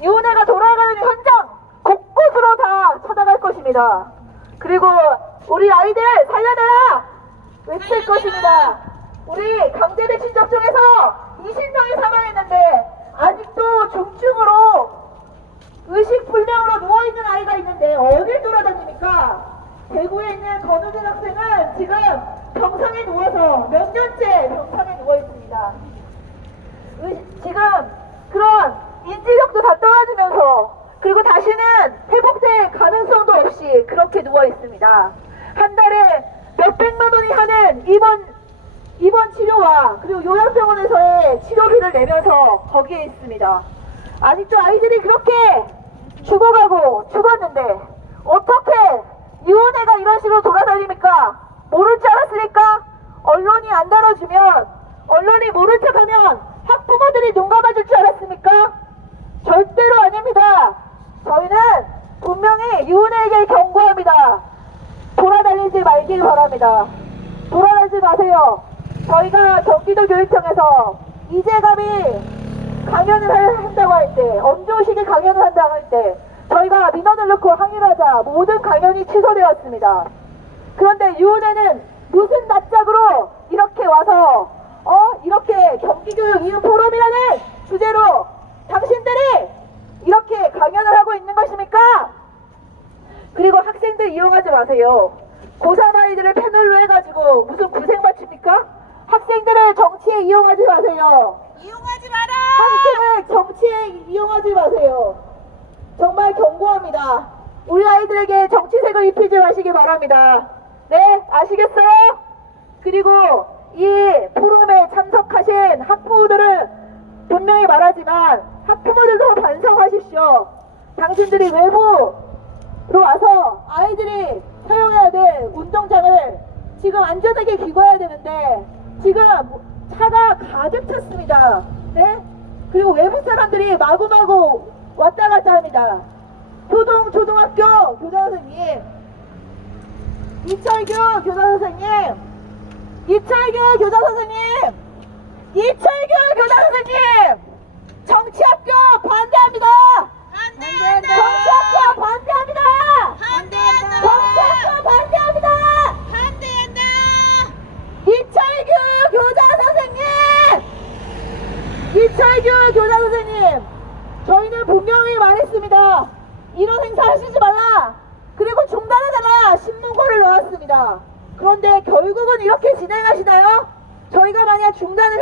이혼해가 돌아가는 현장 곳곳으로 다 찾아갈 것입니다. 그리고 우리 아이들 살려내라 외칠 것입니다. 우리 강제 백신 접종에서 20명이 사망했는데 아직도 중증으로 의식불량으로 누워있는 아이가 있는데 어딜 돌아다닙니까? 대구에 있는 건우대 학생은 지금 병상에 누워서 몇 년째 병상에 누워있습니다. 다시는 회복될 가능성도 없이 그렇게 누워 있습니다. 한 달에 몇백만 원이 하는 입원 입원 치료와 그리고 요양병원에서의 치료비를 내면서 거기에 있습니다. 아직도 아이들이 그렇게 죽어가고 죽었는데 어떻게 유은혜가 이런 식으로 돌아다닙니까? 모를 줄 알았으니까 언론이 안 다뤄주면 언론이 모른 척하면 학부모들이 눈 감아줄 줄 알았습니까? 절대로 아닙니다. 저희는 분명히 유은혜에게 경고합니다. 바랍니다. 돌아다니지 마세요. 저희가 경기도 교육청에서 이재감이 강연을 할- 한다고 할 때, 엄조식이 강연을 한다고 할 때, 저희가 민원을 넣고 항의를 하자 모든 강연이 취소되었습니다. 그런데 유은혜는 무슨 낯짝으로 이렇게 와서, 어? 이렇게 경기교육 이후 포럼이라는 주제로 당신들이 이렇게 강연을 하고 있는 것입니까? 그리고 학생들 이용하지 마세요. 고3 아이들을 패널로 해가지고 무슨 구생 바칩니까? 학생들을 정치에 이용하지 마세요. 이용하지 마라! 학생을 정치에 이용하지 마세요. 정말 경고합니다. 우리 아이들에게 정치색을 입히지 마시기 바랍니다. 네, 아시겠어요? 그리고 이 포럼에 참석하신 학부모들은 분명히 말하지만 학부모들도 반성하십시오. 당신들이 외부로 와서 아이들이 사용해야 될 운동장을 지금 안전하게 귀가해야 되는데 지금 차가 가득 찼습니다. 네? 그리고 외부 사람들이 마구마구 왔다 갔다 합니다. 효동 초등학교 교장 선생님, 이철규 교장 선생님, 이철규 교장 선생님, 이철규 교장 선생님, 정치학교 반대합니다. 반대한다! 정치학교 반대합니다. 반대한다! 정치학교 반대합니다. 반대한다! 이철규 교장 선생님! 이철규 교장 선생님! 저희는 분명히 말했습니다. 이런 행사 하시지 말라! 그리고 중단해달라! 신문고를 넣었습니다. 그런데 결국은 이렇게 진행하시나요? 저희가 만약 중단을